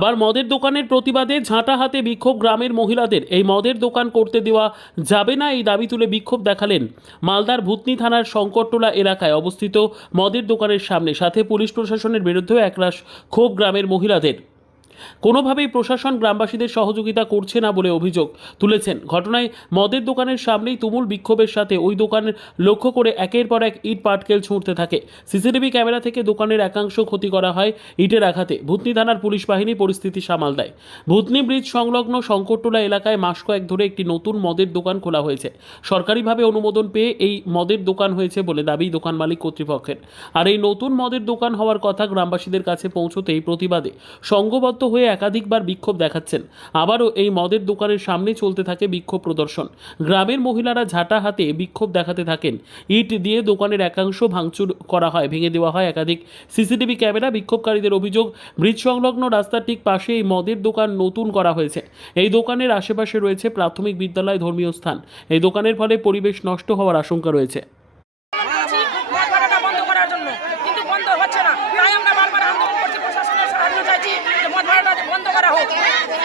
আবার মদের দোকানের প্রতিবাদে ঝাঁটা হাতে বিক্ষোভ গ্রামের মহিলাদের। এই মদের দোকান করতে দেওয়া যাবে না এই দাবি তুলে বিক্ষোভ দেখালেন মালদার ভূতনি থানার শঙ্করটোলা এলাকায় অবস্থিত মদের দোকানের সামনে। সাথে পুলিশ প্রশাসনের বিরুদ্ধেও একরাশ ক্ষোভ গ্রামের মহিলাদের। কোনোভাবেই প্রশাসন গ্রামবাসীদের সহযোগিতা করছে না বলে অভিযোগ তুলেছেন। ঘটনায় মদের দোকানের সামনেই তুমুল বিক্ষোভের সাথে ওই দোকানের লক্ষ্য করে একের পর এক ইট পাটকেল ছুঁড়তে থাকে। সিসিটিভি ক্যামেরা থেকে দোকানের একাংশ ক্ষতি করা হয় ইটের আঘাতে। ভূতনি থানার পুলিশ বাহিনী পরিস্থিতি সামাল দেয়। ভূতনি ব্রিজ সংলগ্ন শঙ্করটোলা এলাকায় মাস কয়েক ধরে একটি নতুন মদের দোকান খোলা হয়েছে। সরকারিভাবে অনুমোদন পেয়ে এই মদের দোকান হয়েছে বলে দাবি দোকান মালিক কর্তৃপক্ষের। আর এই নতুন মদের দোকান হওয়ার কথা গ্রামবাসীদের কাছে পৌঁছতেই প্রতিবাদে সংঘবদ্ধ হয়ে একাধিকবার বিক্ষোভ দেখাচ্ছেন। আবারও এই মদের দোকানের সামনে চলতে থাকে বিক্ষোভ প্রদর্শন। গ্রামের মহিলারা ঝাঁটা হাতে বিক্ষোভ দেখাতে থাকেন। ইট দিয়ে দোকানের একাংশ ভাঙচুর করা হয়, ভেঙে দেওয়া হয় একাধিক সিসিটিভি ক্যামেরা। বিক্ষোভকারীদের অভিযোগ, ব্রিজ সংলগ্ন রাস্তার ঠিক পাশে এই মদের দোকান নতুন করা হয়েছে। এই দোকানের আশেপাশে রয়েছে প্রাথমিক বিদ্যালয়, ধর্মীয় স্থান। এই দোকানের ফলে পরিবেশ নষ্ট হওয়ার আশঙ্কা রয়েছে।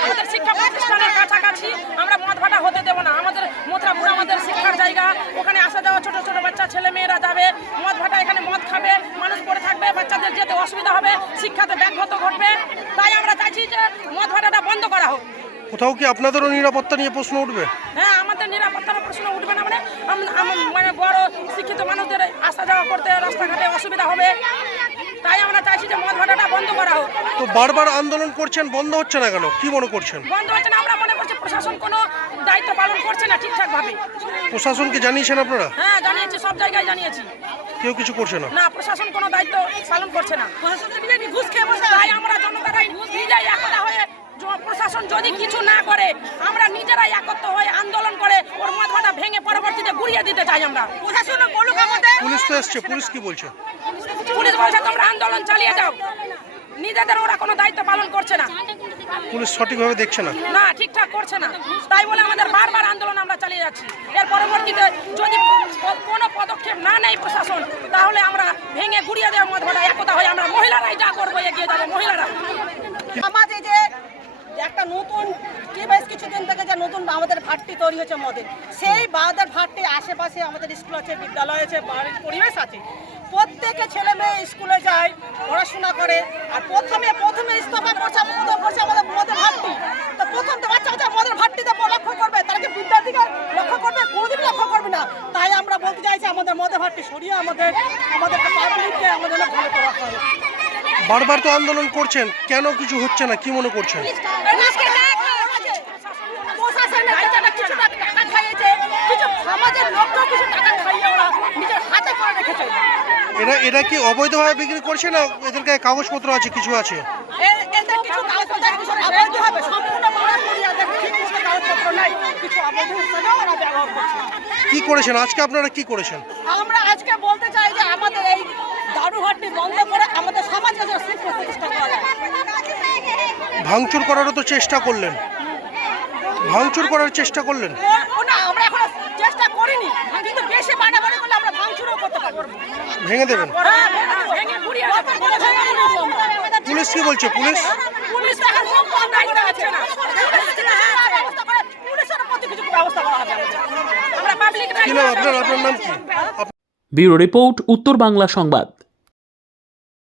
আমাদের শিক্ষা প্রতিষ্ঠানের কাছাকাছি আমরা মদ ভাটা হতে দেবো না। আমাদের মথুরাপুর আমাদের শিক্ষার জায়গা, ওখানে আসা যাওয়া ছোট ছোট বাচ্চা ছেলে মেয়েরা যাবে, মদ ভাটা এখানে মদ খাবে, মানুষ পড়ে থাকবে, বাচ্চাদের যেতে অসুবিধা হবে, শিক্ষাতে ব্যাঘাত ঘটবে। তাই আমরা চাইছি যে মদ ভাটাটা বন্ধ করা হোক। কোথাও কি আপনাদেরও নিরাপত্তা নিয়ে প্রশ্ন উঠবে? হ্যাঁ, আমাদের নিরাপত্তার প্রশ্ন উঠবে না। মানে বড় শিক্ষিত মানুষদের আসা যাওয়া করতে রাস্তাঘাটে অসুবিধা হবে। তাই আমরা চাইছি যে মদ ভাটাটা বন্ধ করা হোক। তো বারবার আন্দোলন করছেন, বন্ধ হচ্ছে না কেন? কি মনে করছেন? বন্ধ হচ্ছে না, আমরা মনে করছি প্রশাসন কোনো দায়িত্ব পালন করছে না ঠিকঠাক ভাবে। প্রশাসনকে জানিয়েছেন আপনারা? হ্যাঁ, জানিয়েছি, সব জায়গায় জানিয়েছি। কেউ কিছু করছে না? না, প্রশাসন কোনো দায়িত্ব পালন করছে না। ঘুষ খেয়ে বসে। তাই আমরা জনতারাই নিজেরাই একতা হয়ে, প্রশাসন যদি কিছু না করে আমরা নিজেরাই একত্র হয়ে আন্দোলন করে ওর মদ ভাটা ভেঙে পরবর্তীতে গুড়িয়ে দিতে চাই আমরা। প্রশাসন বলুক আমাদের। পুলিশ তো এসছে, পুলিশ কি বলছে? পুলিশ বলছে তোমরা আন্দোলন চালিয়ে যাও। নিজেদের ওরা কোনো দায়িত্ব পালন করছে না। পুলিশ সঠিকভাবে দেখছে না? না, ঠিকঠাক করছে না। তাই বলে আমাদের বারবার আন্দোলন আমরা চালিয়ে যাচ্ছি। এর পরবর্তীতে যদি কোনো পদক্ষেপ না নেয় প্রশাসন, তাহলে আমরা ভেঙে গুড়িয়ে দেওয়া মদ ভাটা একতা হয়ে আমরা মহিলারাই যা করবো, এগিয়ে যাবো মহিলারা। সমাজে যে একটা নতুন বেশ কিছুদিন থেকে যে নতুন আমাদের ভাট্টি তৈরি হয়েছে মদের, সেই বাদের ভাট্টি আশেপাশে আমাদের স্কুল আছে, বিদ্যালয় আছে, বাড়ির পরিবেশ আছে। প্রত্যেকে ছেলে মেয়ে স্কুলে যায়, পড়াশোনা করে। আর প্রথমে ইস্তফা করছে আমাদের মদের ভাট্টি। তো প্রথম তো বাচ্চা মদের ভাট্টিতে লক্ষ্য করবে, তাদেরকে বিদ্যার্থীকে লক্ষ্য করবে, কোনোদিন লক্ষ্য করবে না। তাই আমরা বলতে চাইছি আমাদের মদের ভাট্টি সরিয়ে আমাদেরকে পাবলিককে আমাদের ভালো করা হয়। বারবার তো আন্দোলন করছেন, কেন কিছু হচ্ছে না? কি মনে করছেন? এরা কি অবৈধভাবে বিক্রি করছে না এদেরকে কাগজপত্র আছে, কিছু আছে? কি করেছেন আজকে? আপনারা কি করেছেন? আমরা আজকে বলতে চাই যে আমাদের এই দারু ভাট্টি বন্ধ করে আমাদের সমাজে প্রতিষ্ঠা করা। ভাঙচুর করারও তো চেষ্টা করলেন, ভাঙচুর করার চেষ্টা করলেন? না, আমরা এখনো চেষ্টা করিনি, কিন্তু বেশি বাড়াবাড়ি করলে আমরা ভাঙচুরও করতে পারবো। ভেঙে দেবেন? ভেঙে গুড়িয়ে দেবো। পুলিশ কি বলছে? পুলিশ ব্যুরো রিপোর্ট, উত্তর বাংলা সংবাদ।